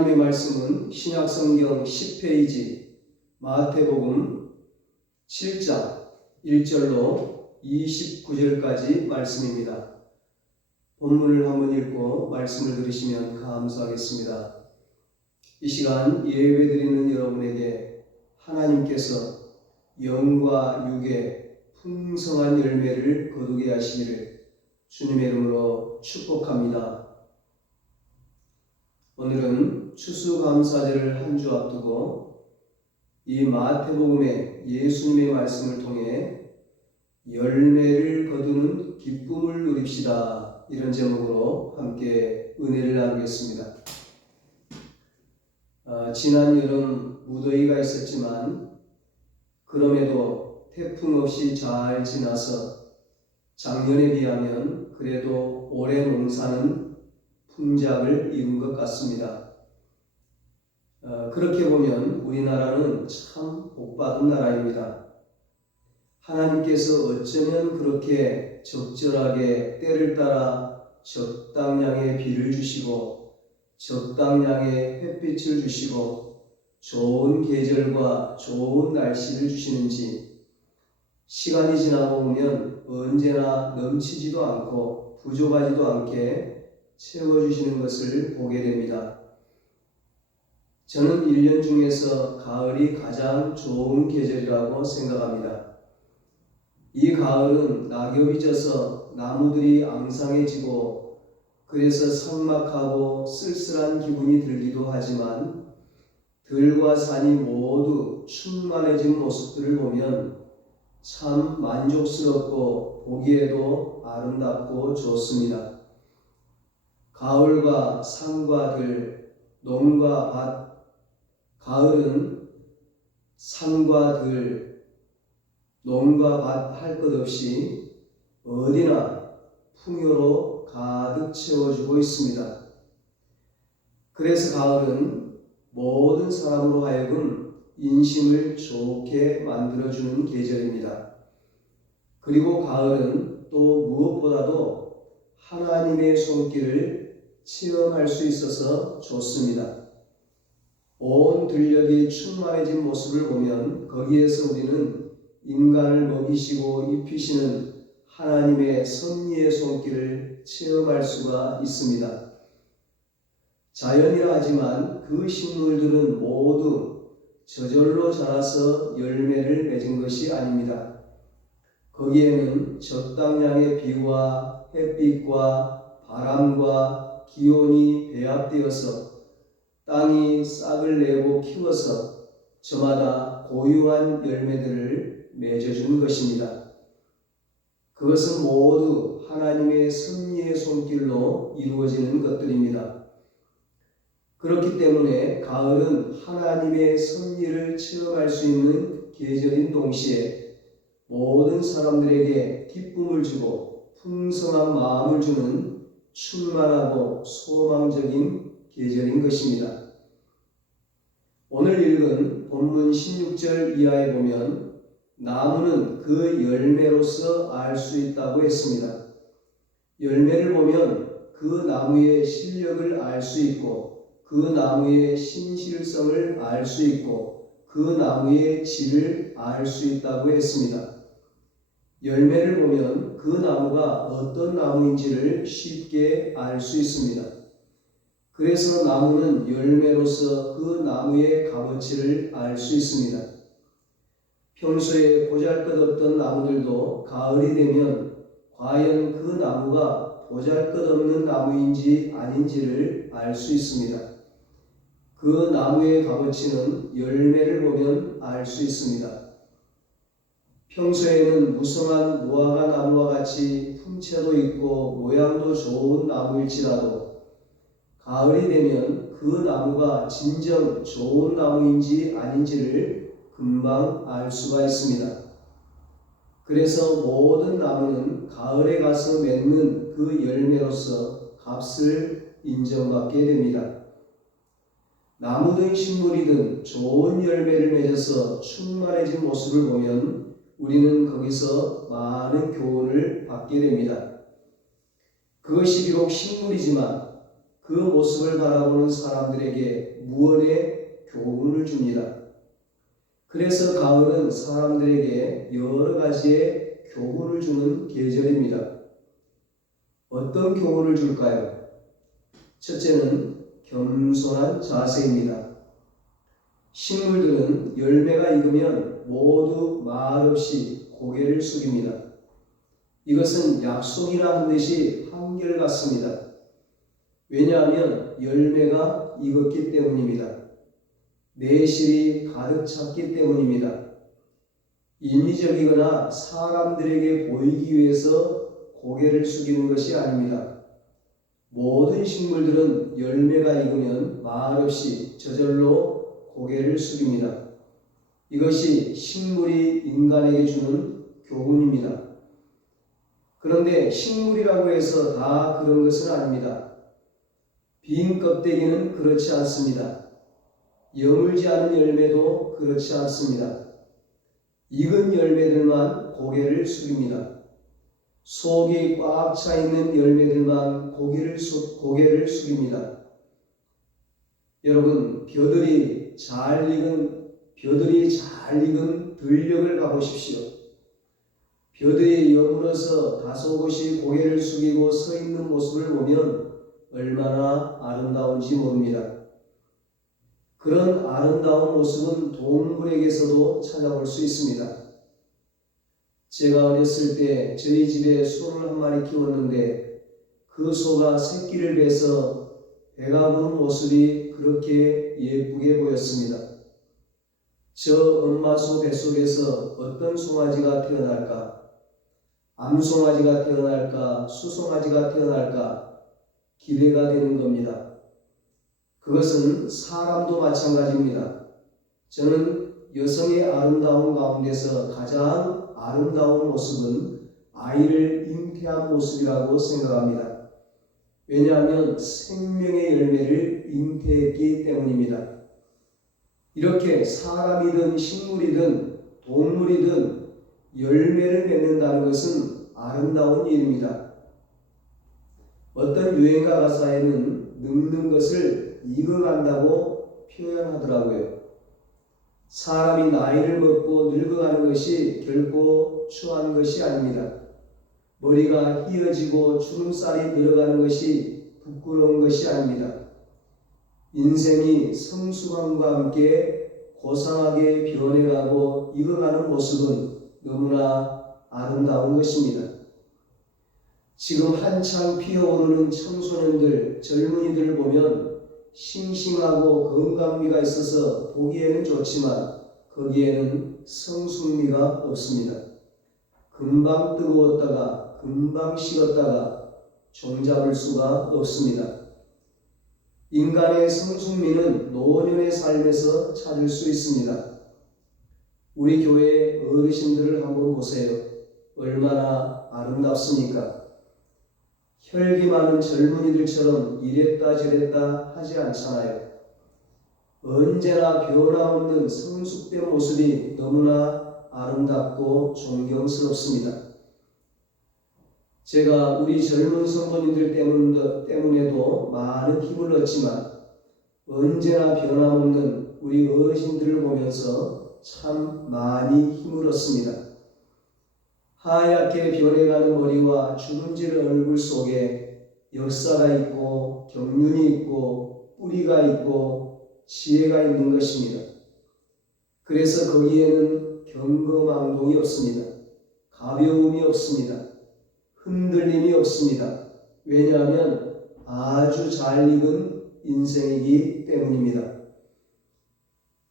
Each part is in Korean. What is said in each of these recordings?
하나님의 말씀은 신약성경 10페이지 마태복음 7장 1절로 29절까지 말씀입니다. 본문을 한번 읽고 말씀을 들으시면 감사하겠습니다. 이 시간 예배드리는 여러분에게 하나님께서 영과 육의 풍성한 열매를 거두게 하시기를 주님의 이름으로 축복합니다. 오늘은 추수감사절을 한 주 앞두고 이 마태복음의 예수님의 말씀을 통해 열매를 거두는 기쁨을 누립시다, 이런 제목으로 함께 은혜를 나누겠습니다. 지난 여름 무더위가 있었지만 그럼에도 태풍 없이 잘 지나서 작년에 비하면 그래도 올해 농사는 풍작을 이룬 것 같습니다. 그렇게 보면 우리나라는 참 복받은 나라입니다. 하나님께서 어쩌면 그렇게 적절하게 때를 따라 적당량의 비를 주시고 적당량의 햇빛을 주시고 좋은 계절과 좋은 날씨를 주시는지, 시간이 지나고 보면 언제나 넘치지도 않고 부족하지도 않게 채워주시는 것을 보게 됩니다. 저는 1년 중에서 가을이 가장 좋은 계절이라고 생각합니다. 이 가을은 낙엽이 져서 나무들이 앙상해지고 그래서 삭막하고 쓸쓸한 기분이 들기도 하지만 들과 산이 모두 충만해진 모습들을 보면 참 만족스럽고 보기에도 아름답고 좋습니다. 가을과 산과 들, 농과 밭, 가을은 산과 들, 농과 밭 할 것 없이 어디나 풍요로 가득 채워주고 있습니다. 그래서 가을은 모든 사람으로 하여금 인심을 좋게 만들어주는 계절입니다. 그리고 가을은 또 무엇보다도 하나님의 손길을 체험할 수 있어서 좋습니다. 온 들녘이 충만해진 모습을 보면 거기에서 우리는 인간을 먹이시고 입히시는 하나님의 섭리의 손길을 체험할 수가 있습니다. 자연이라 하지만 그 식물들은 모두 저절로 자라서 열매를 맺은 것이 아닙니다. 거기에는 적당량의 비와 햇빛과 바람과 기온이 배합되어서 땅이 싹을 내고 키워서 저마다 고유한 열매들을 맺어준 것입니다. 그것은 모두 하나님의 섭리의 손길로 이루어지는 것들입니다. 그렇기 때문에 가을은 하나님의 섭리를 체험할 수 있는 계절인 동시에 모든 사람들에게 기쁨을 주고 풍성한 마음을 주는 충만하고 소망적인 계절인 것입니다. 오늘 읽은 본문 16절 이하에 보면 나무는 그 열매로서 알 수 있다고 했습니다. 열매를 보면 그 나무의 실력을 알 수 있고 그 나무의 신실성을 알 수 있고 그 나무의 질을 알 수 있다고 했습니다. 열매를 보면 그 나무가 어떤 나무인지를 쉽게 알 수 있습니다. 그래서 나무는 열매로서 그 나무의 값어치를 알 수 있습니다. 평소에 보잘것없던 나무들도 가을이 되면 과연 그 나무가 보잘것없는 나무인지 아닌지를 알 수 있습니다. 그 나무의 값어치는 열매를 보면 알 수 있습니다. 평소에는 무성한 무화과 나무와 같이 품체도 있고 모양도 좋은 나무일지라도 가을이 되면 그 나무가 진정 좋은 나무인지 아닌지를 금방 알 수가 있습니다. 그래서 모든 나무는 가을에 가서 맺는 그 열매로서 값을 인정받게 됩니다. 나무든 식물이든 좋은 열매를 맺어서 충만해진 모습을 보면 우리는 거기서 많은 교훈을 받게 됩니다. 그것이 비록 식물이지만 그 모습을 바라보는 사람들에게 무언의 교훈을 줍니다. 그래서 가을은 사람들에게 여러 가지의 교훈을 주는 계절입니다. 어떤 교훈을 줄까요? 첫째는 겸손한 자세입니다. 식물들은 열매가 익으면 모두 말없이 고개를 숙입니다. 이것은 약속이라 한 듯이 한결같습니다. 왜냐하면 열매가 익었기 때문입니다. 내실이 가득 찼기 때문입니다. 인위적이거나 사람들에게 보이기 위해서 고개를 숙이는 것이 아닙니다. 모든 식물들은 열매가 익으면 말없이 저절로 고개를 숙입니다. 이것이 식물이 인간에게 주는 교훈입니다. 그런데 식물이라고 해서 다 그런 것은 아닙니다. 빈 껍데기는 그렇지 않습니다. 여물지 않은 열매도 그렇지 않습니다. 익은 열매들만 고개를 숙입니다. 속이 꽉 차 있는 열매들만 고개를 숙입니다. 여러분, 벼들이 잘 익은 들녘을 가보십시오. 벼들이 여물어서 다소곳이 고개를 숙이고 서 있는 모습을 보면 얼마나 아름다운지 모릅니다. 그런 아름다운 모습은 동물에게서도 찾아볼 수 있습니다. 제가 어렸을 때 저희 집에 소를 한 마리 키웠는데 그 소가 새끼를 베서 배가 부른 모습이 그렇게 예쁘게 보였습니다. 저 엄마 소 뱃속에서 어떤 송아지가 태어날까? 암송아지가 태어날까? 수송아지가 태어날까? 기대가 되는 겁니다. 그것은 사람도 마찬가지입니다. 저는 여성의 아름다움 가운데서 가장 아름다운 모습은 아이를 잉태한 모습이라고 생각합니다. 왜냐하면 생명의 열매를 잉태했기 때문입니다. 이렇게 사람이든 식물이든 동물이든 열매를 맺는다는 것은 아름다운 일입니다. 어떤 유행가 가사에는 늙는 것을 익어간다고 표현하더라고요. 사람이 나이를 먹고 늙어가는 것이 결코 추한 것이 아닙니다. 머리가 휘어지고 주름살이 들어가는 것이 부끄러운 것이 아닙니다. 인생이 성숙함과 함께 고상하게 변해가고 익어가는 모습은 너무나 아름다운 것입니다. 지금 한창 피어오르는 청소년들, 젊은이들을 보면 싱싱하고 건강미가 있어서 보기에는 좋지만 거기에는 성숙미가 없습니다. 금방 뜨거웠다가 금방 식었다가 종잡을 수가 없습니다. 인간의 성숙미는 노년의 삶에서 찾을 수 있습니다. 우리 교회 어르신들을 한번 보세요. 얼마나 아름답습니까? 혈기 많은 젊은이들처럼 이랬다 저랬다 하지 않잖아요. 언제나 변함없는 성숙된 모습이 너무나 아름답고 존경스럽습니다. 제가 우리 젊은 성도님들 때문에도 많은 힘을 얻지만 언제나 변함없는 우리 어르신들을 보면서 참 많이 힘을 얻습니다. 하얗게 변해가는 머리와 주름질 얼굴 속에 역사가 있고 경륜이 있고 뿌리가 있고 지혜가 있는 것입니다. 그래서 거기에는 경거망동이 없습니다. 가벼움이 없습니다. 흔들림이 없습니다. 왜냐하면 아주 잘 익은 인생이기 때문입니다.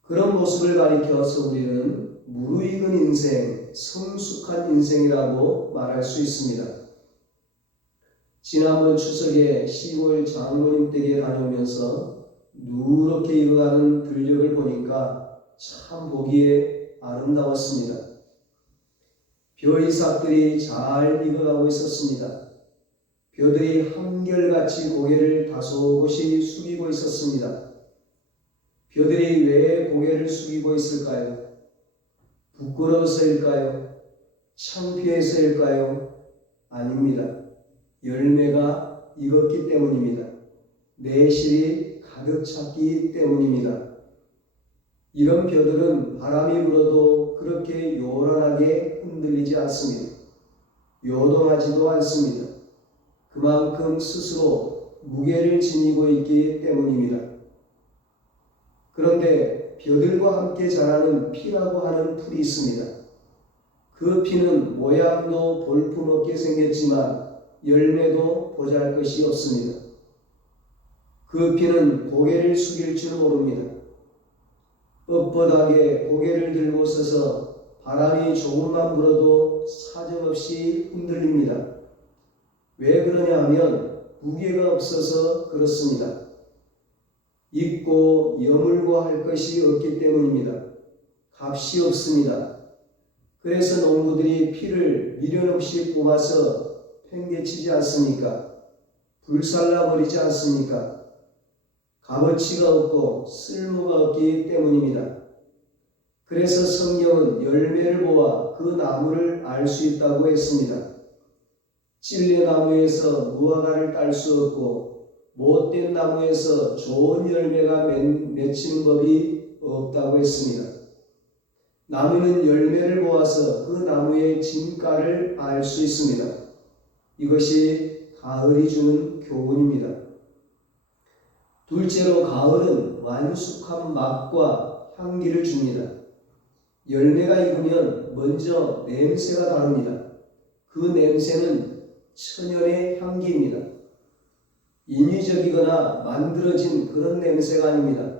그런 모습을 가리켜서 우리는 무르익은 인생, 성숙한 인생이라고 말할 수 있습니다. 지난번 추석에 시골 장모님 댁에 다녀오면서 누렇게 익어가는 들녘을 보니까 참 보기에 아름다웠습니다. 벼이삭들이 잘 익어가고 있었습니다. 벼들이 한결같이 고개를 다소곳이 숙이고 있었습니다. 벼들이 왜 고개를 숙이고 있을까요? 부끄러워서일까요? 창피해서일까요? 아닙니다. 열매가 익었기 때문입니다. 내실이 가득 찼기 때문입니다. 이런 벼들은 바람이 불어도 그렇게 요란하게 흔들리지 않습니다. 요동하지도 않습니다. 그만큼 스스로 무게를 지니고 있기 때문입니다. 그런데 벼들과 함께 자라는 피라고 하는 풀이 있습니다. 그 피는 모양도 볼품없게 생겼지만 열매도 보잘것이 없습니다. 그 피는 고개를 숙일 줄 모릅니다. 뻣뻣하게 고개를 들고 서서 바람이 조금만 불어도 사정없이 흔들립니다. 왜 그러냐 하면 무게가 없어서 그렇습니다. 입고 여물고 할 것이 없기 때문입니다. 값이 없습니다. 그래서 농부들이 피를 미련 없이 뽑아서 팽개치지 않습니까? 불살라 버리지 않습니까? 값어치가 없고 쓸모가 없기 때문입니다. 그래서 성경은 열매를 보아 그 나무를 알 수 있다고 했습니다. 찔레나무에서 무화과를 딸 수 없고 못된 나무에서 좋은 열매가 맺히는 법이 없다고 했습니다. 나무는 열매를 보아서 그 나무의 진가를 알 수 있습니다. 이것이 가을이 주는 교훈입니다. 둘째로 가을은 완숙한 맛과 향기를 줍니다. 열매가 익으면 먼저 냄새가 다릅니다. 그 냄새는 천연의 향기입니다. 인위적이거나 만들어진 그런 냄새가 아닙니다.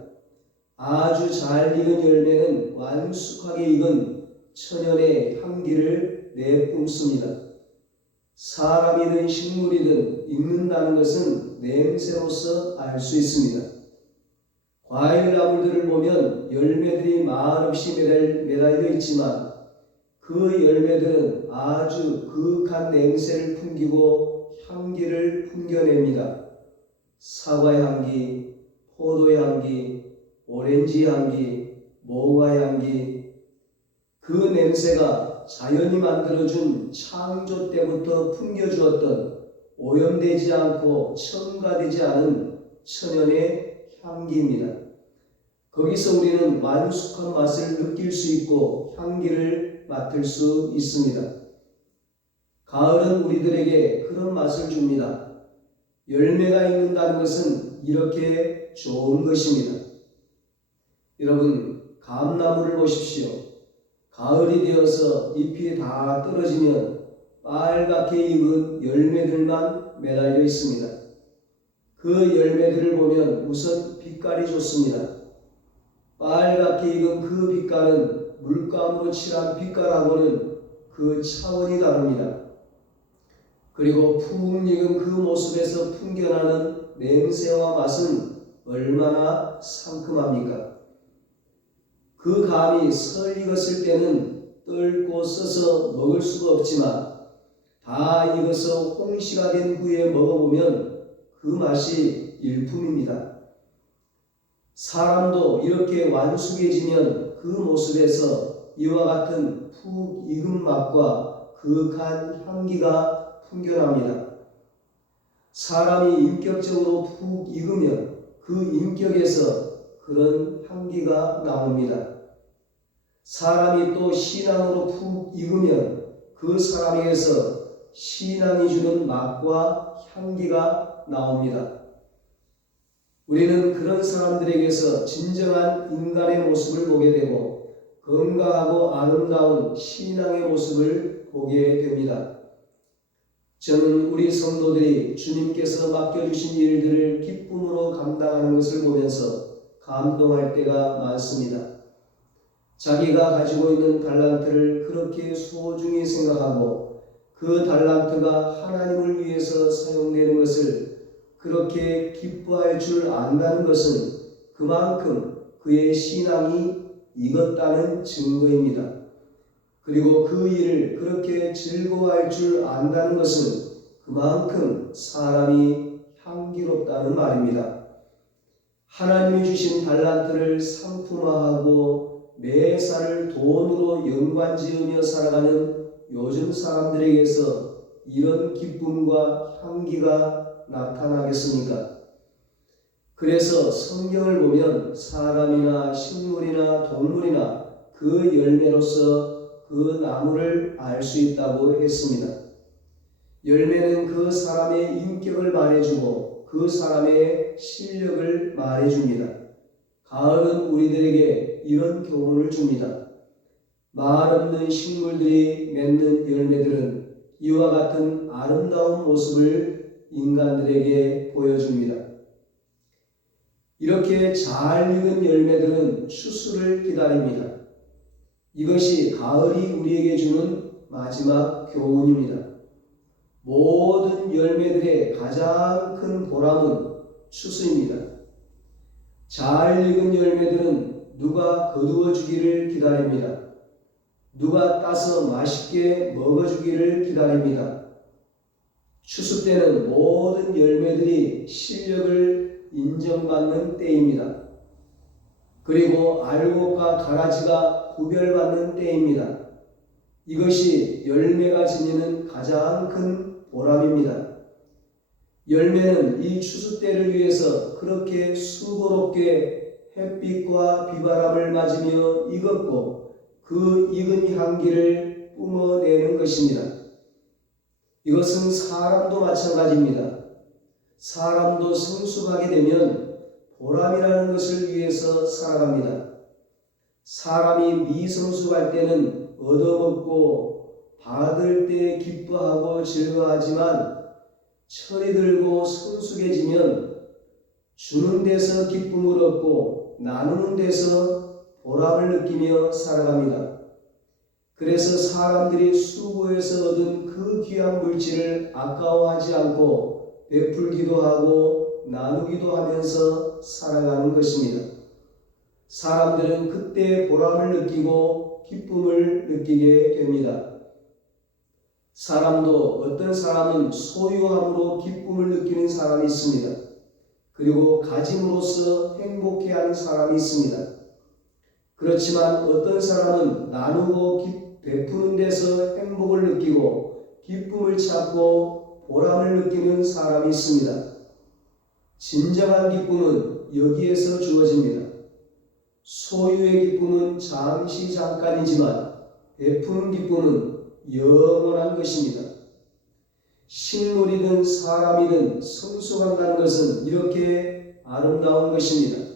아주 잘 익은 열매는 완숙하게 익은 천연의 향기를 내뿜습니다. 사람이든 식물이든 익는다는 것은 냄새로서 알 수 있습니다. 과일 나물들을 보면 열매들이 말없이 매달려 있지만 그 열매들은 아주 그윽한 냄새를 풍기고 향기를 풍겨냅니다. 사과 향기, 포도 향기, 오렌지 향기, 모과 향기, 그 냄새가 자연이 만들어준 창조 때부터 풍겨주었던 오염되지 않고 첨가되지 않은 천연의 향기입니다. 거기서 우리는 완숙한 맛을 느낄 수 있고 향기를 맡을 수 있습니다. 가을은 우리들에게 그런 맛을 줍니다. 열매가 익는다는 것은 이렇게 좋은 것입니다. 여러분, 감나무를 보십시오. 가을이 되어서 잎이 다 떨어지면 빨갛게 익은 열매들만 매달려 있습니다. 그 열매들을 보면 우선 빛깔이 좋습니다. 빨갛게 익은 그 빛깔은 물감으로 칠한 빛깔하고는 그 차원이 다릅니다. 그리고 푹 익은 그 모습에서 풍겨나는 냄새와 맛은 얼마나 상큼합니까? 그 감이 설 익었을 때는 떫고 써서 먹을 수가 없지만 다 익어서 홍시가 된 후에 먹어보면 그 맛이 일품입니다. 사람도 이렇게 완숙해지면 그 모습에서 이와 같은 푹 익은 맛과 그윽한 향기가 풍겨납니다. 사람이 인격적으로 푹 익으면 그 인격에서 그런 향기가 나옵니다. 사람이 또 신앙으로 푹 익으면 그 사람에게서 신앙이 주는 맛과 향기가 나옵니다. 우리는 그런 사람들에게서 진정한 인간의 모습을 보게 되고 건강하고 아름다운 신앙의 모습을 보게 됩니다. 저는 우리 성도들이 주님께서 맡겨주신 일들을 기쁨으로 감당하는 것을 보면서 감동할 때가 많습니다. 자기가 가지고 있는 달란트를 그렇게 소중히 생각하고 그 달란트가 하나님을 위해서 사용되는 것을 그렇게 기뻐할 줄 안다는 것은 그만큼 그의 신앙이 익었다는 증거입니다. 그리고 그 일을 그렇게 즐거워할 줄 안다는 것은 그만큼 사람이 향기롭다는 말입니다. 하나님이 주신 달란트를 상품화하고 매사를 돈으로 연관지으며 살아가는 요즘 사람들에게서 이런 기쁨과 향기가 나타나겠습니까? 그래서 성경을 보면 사람이나 식물이나 동물이나 그 열매로서 그 나무를 알 수 있다고 했습니다. 열매는 그 사람의 인격을 말해주고 그 사람의 실력을 말해줍니다. 가을은 우리들에게 이런 교훈을 줍니다. 말 없는 식물들이 맺는 열매들은 이와 같은 아름다운 모습을 인간들에게 보여줍니다. 이렇게 잘 익은 열매들은 추수를 기다립니다. 이것이 가을이 우리에게 주는 마지막 교훈입니다. 모든 열매들의 가장 큰 보람은 추수입니다. 잘 익은 열매들은 누가 거두어 주기를 기다립니다. 누가 따서 맛있게 먹어주기를 기다립니다. 추수 때는 모든 열매들이 실력을 인정받는 때입니다. 그리고 알곡과 가라지가 구별받는 때입니다. 이것이 열매가 지니는 가장 큰 보람입니다. 열매는 이 추수 때를 위해서 그렇게 수고롭게 햇빛과 비바람을 맞으며 익었고 그 익은 향기를 뿜어내는 것입니다. 이것은 사람도 마찬가지입니다. 사람도 성숙하게 되면 보람이라는 것을 위해서 살아갑니다. 사람이 미성숙할 때는 얻어먹고 받을 때 기뻐하고 즐거워하지만 철이 들고 성숙해지면 주는 데서 기쁨을 얻고 나누는 데서 보람을 느끼며 살아갑니다. 그래서 사람들이 수고해서 얻은 그 귀한 물질을 아까워하지 않고 베풀기도 하고 나누기도 하면서 살아가는 것입니다. 사람들은 그때 보람을 느끼고 기쁨을 느끼게 됩니다. 사람도 어떤 사람은 소유함으로 기쁨을 느끼는 사람이 있습니다. 그리고 가짐으로써 행복해하는 사람이 있습니다. 그렇지만 어떤 사람은 나누고 베푸는 데서 행복을 느끼고 기쁨을 찾고 보람을 느끼는 사람이 있습니다. 진정한 기쁨은 여기에서 주어집니다. 소유의 기쁨은 잠시 잠깐이지만 베푸는 기쁨은 영원한 것입니다. 식물이든 사람이든 성숙한다는 것은 이렇게 아름다운 것입니다.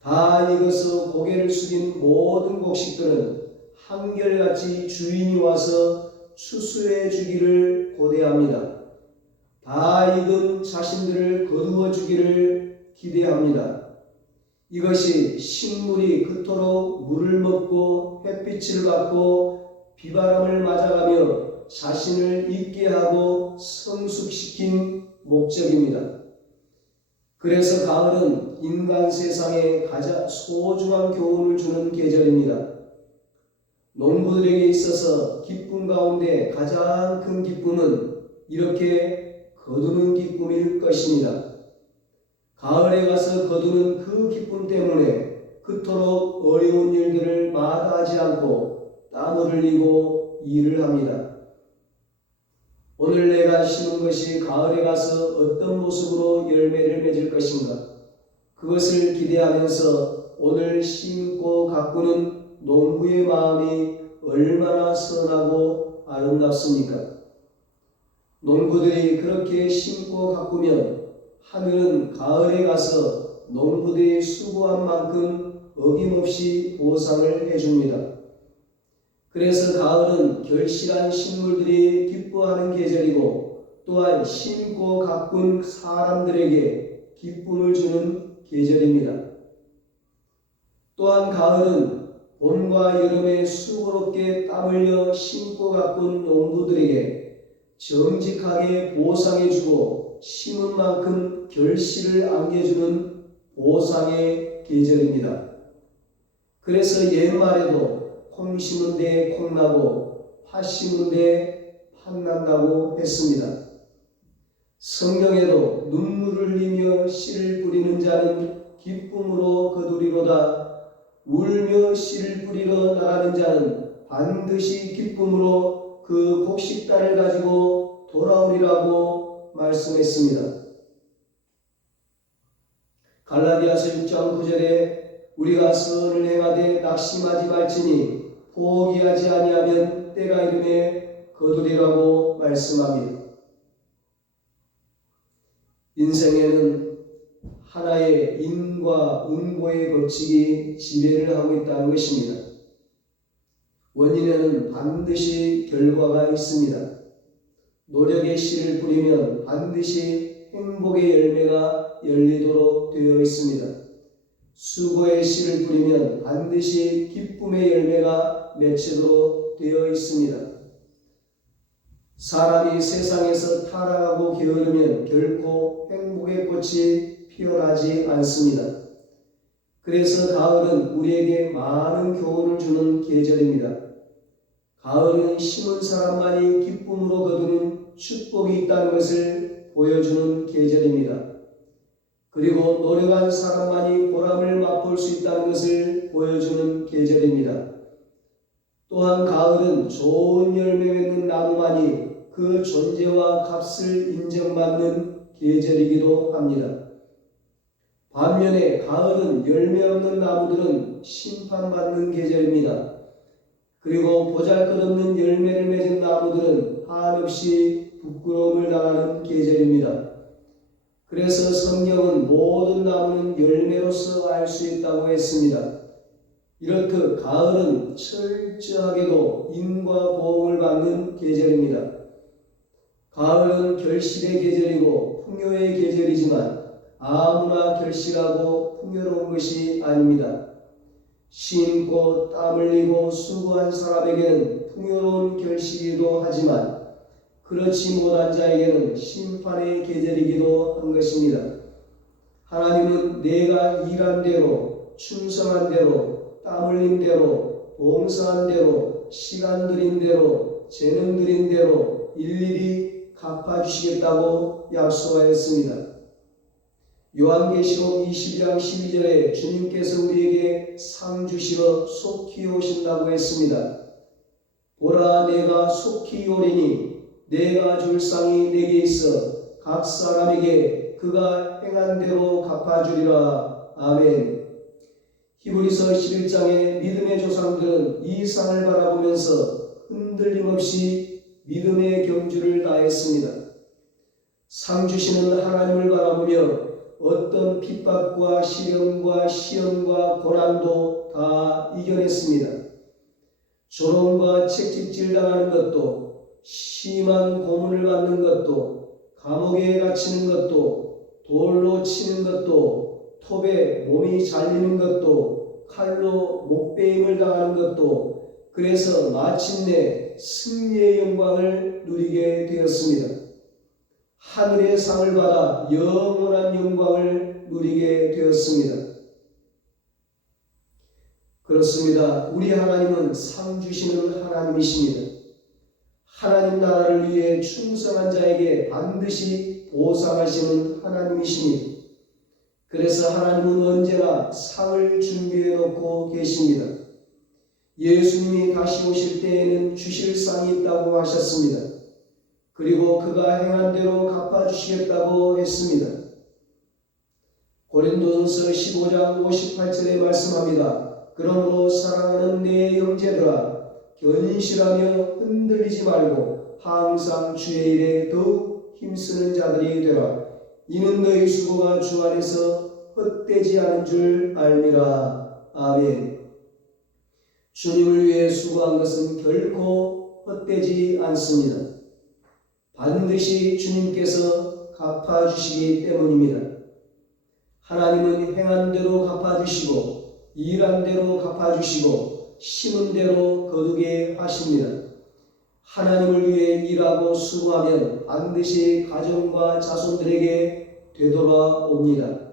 다 익어서 고개를 숙인 모든 곡식들은 한결같이 주인이 와서 추수해 주기를 고대합니다. 다 익은 자신들을 거두어 주기를 기대합니다. 이것이 식물이 그토록 물을 먹고 햇빛을 받고 비바람을 맞아가며 자신을 잊게 하고 성숙시킨 목적입니다. 그래서 가을은 인간 세상에 가장 소중한 교훈을 주는 계절입니다. 농부들에게 있어서 기쁨 가운데 가장 큰 기쁨은 이렇게 거두는 기쁨일 것입니다. 가을에 가서 거두는 그 기쁨 때문에 그토록 어려운 일들을 마다하지 않고 땀을 흘리고 일을 합니다. 오늘 내가 심은 것이 가을에 가서 어떤 모습으로 열매를 맺을 것인가? 그것을 기대하면서 오늘 심고 가꾸는 농부의 마음이 얼마나 선하고 아름답습니까? 농부들이 그렇게 심고 가꾸면 하늘은 가을에 가서 농부들이 수고한 만큼 어김없이 보상을 해줍니다. 그래서 가을은 결실한 식물들이 기뻐하는 계절이고 또한 심고 가꾼 사람들에게 기쁨을 주는 계절입니다. 또한 가을은 봄과 여름에 수고롭게 땀 흘려 심고 가꾼 농부들에게 정직하게 보상해주고 심은 만큼 결실을 안겨주는 보상의 계절입니다. 그래서 옛말에도 콩 심은 데 콩 나고 팥 심은 데 팥 난다고 했습니다. 성경에도 눈물을 흘리며 씨를 뿌리는 자는 기쁨으로 거두리로다. 울며 씨를 뿌리러 나가는 자는 반드시 기쁨으로 그 곡식단을 가지고 돌아오리라고 말씀했습니다. 갈라디아서 6장 9절에 우리가 선을 행하되 낙심하지 말지니 포기하지 아니하면 때가 이름에 거두리라고 말씀합니다. 인생에는 하나의 인과 응보의 법칙이 지배를 하고 있다는 것입니다. 원인에는 반드시 결과가 있습니다. 노력의 씨를 뿌리면 반드시 행복의 열매가 열리도록 되어 있습니다. 수고의 씨를 뿌리면 반드시 기쁨의 열매가 맺히도록 되어 있습니다. 사람이 세상에서 타락하고 게으르면 결코 행복의 꽃이 피어나지 않습니다. 그래서 가을은 우리에게 많은 교훈을 주는 계절입니다. 가을은 심은 사람만이 기쁨으로 거두는 축복이 있다는 것을 보여주는 계절입니다. 그리고 노력한 사람만이 보람을 맛볼 수 있다는 것을 보여주는 계절입니다. 또한 가을은 좋은 열매 맺는 나무만이 그 존재와 값을 인정받는 계절이기도 합니다. 반면에 가을은 열매 없는 나무들은 심판받는 계절입니다. 그리고 보잘것없는 열매를 맺은 나무들은 한없이 부끄러움을 당하는 계절입니다. 그래서 성경은 모든 나무는 열매로서 알 수 있다고 했습니다. 이렇듯 가을은 철저하게도 인과 보응을 받는 계절입니다. 가을은 결실의 계절이고 풍요의 계절이지만 아무나 결실하고 풍요로운 것이 아닙니다. 심고 땀 흘리고 수고한 사람에게는 풍요로운 결실이기도 하지만 그렇지 못한 자에게는 심판의 계절이기도 한 것입니다. 하나님은 내가 일한 대로, 충성한 대로, 땀 흘린 대로, 봉사한 대로, 시간 들인 대로, 재능 들인 대로 일일이 갚아주시겠다고 약속하였습니다. 요한계시록 20장 12절에 주님께서 우리에게 상 주시러 속히 오신다고 했습니다. 보라, 내가 속히 오리니 내가 줄 상이 내게 있어 각 사람에게 그가 행한 대로 갚아주리라. 아멘. 히브리서 11장의 믿음의 조상들은 이 상을 바라보면서 흔들림 없이 믿음의 경주를 다했습니다. 상 주시는 하나님을 바라보며 어떤 핍박과 시련과 시험과 고난도 다 이겨냈습니다. 조롱과 채찍질 당하는 것도, 심한 고문을 받는 것도, 감옥에 갇히는 것도, 돌로 치는 것도, 톱에 몸이 잘리는 것도, 칼로 목베임을 당하는 것도, 그래서 마침내 승리의 영광을 누리게 되었습니다. 하늘의 상을 받아 영원한 영광을 누리게 되었습니다. 그렇습니다. 우리 하나님은 상 주시는 하나님이십니다. 하나님 나라를 위해 충성한 자에게 반드시 보상하시는 하나님이십니다. 그래서 하나님은 언제나 상을 준비해 놓고 계십니다. 예수님이 다시 오실 때에는 주실 상이 있다고 하셨습니다. 그리고 그가 행한 대로 갚아주시겠다고 했습니다. 고린도전서 15장 58절에 말씀합니다. 그러므로 사랑하는 내 형제들아, 견실하며 흔들리지 말고 항상 주의 일에 더욱 힘쓰는 자들이 되라. 이는 너희 수고가 주 안에서 헛되지 않은 줄 알미라. 아멘. 주님을 위해 수고한 것은 결코 헛되지 않습니다. 반드시 주님께서 갚아주시기 때문입니다. 하나님은 행한 대로 갚아주시고 일한 대로 갚아주시고 심은 대로 거두게 하십니다. 하나님을 위해 일하고 수고하면 반드시 가정과 자손들에게 되돌아옵니다.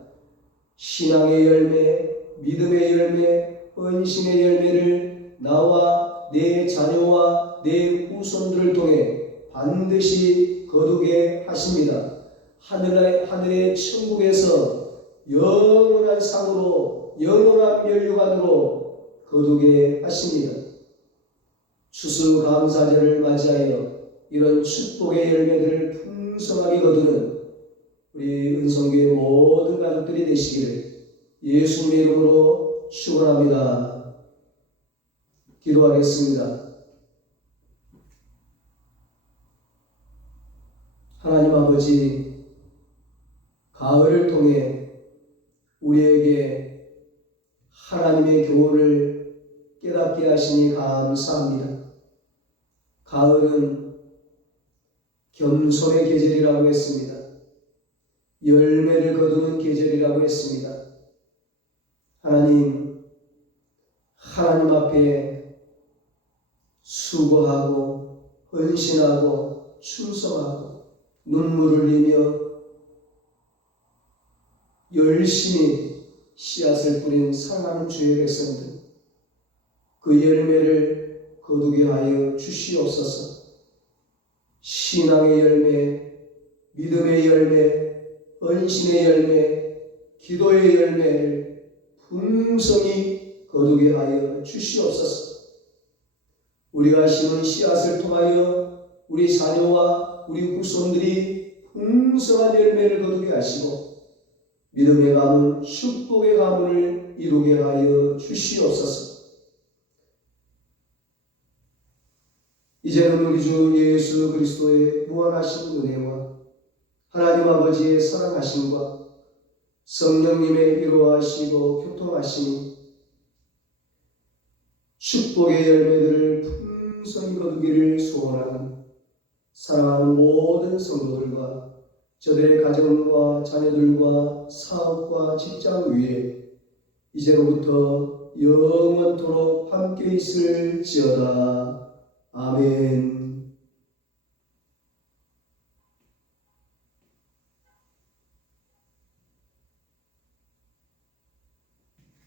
신앙의 열매, 믿음의 열매, 헌신의 열매를 나와 내 자녀와 내 후손들을 통해 반드시 거두게 하십니다. 하늘의 천국에서 영원한 상으로, 영원한 면류관으로 거두게 하십니다. 추수감사절을 맞이하여 이런 축복의 열매들을 풍성하게 거두는 우리 은성교회 모든 가족들이 되시기를 예수님의 이름으로 축원합니다. 기도하겠습니다. 하나님 아버지, 가을을 통해 우리에게 하나님의 교훈을 깨닫게 하시니 감사합니다. 가을은 겸손의 계절이라고 했습니다. 열매를 거두는 계절이라고 했습니다. 하나님 앞에 수고하고 헌신하고 충성하고 눈물을 흘리며 열심히 씨앗을 뿌린 사랑하는 주의 백성들, 그 열매를 거두게 하여 주시옵소서. 신앙의 열매, 믿음의 열매, 헌신의 열매, 기도의 열매를 풍성히 거두게 하여 주시옵소서. 우리가 심은 씨앗을 통하여 우리 자녀와 우리 후손들이 풍성한 열매를 거두게 하시고 믿음의 가문, 축복의 가문을 이루게 하여 주시옵소서. 이제는 우리 주 예수 그리스도의 무한하신 은혜와 하나님 아버지의 사랑하심과 성령님의 위로하시고 교통하심이 축복의 열매들을 풍성히 거두기를 소원하는 사랑하는 모든 성도들과 저들의 가정과 자녀들과 사업과 직장 위에 이제로부터 영원토록 함께 있을지어다. 아멘.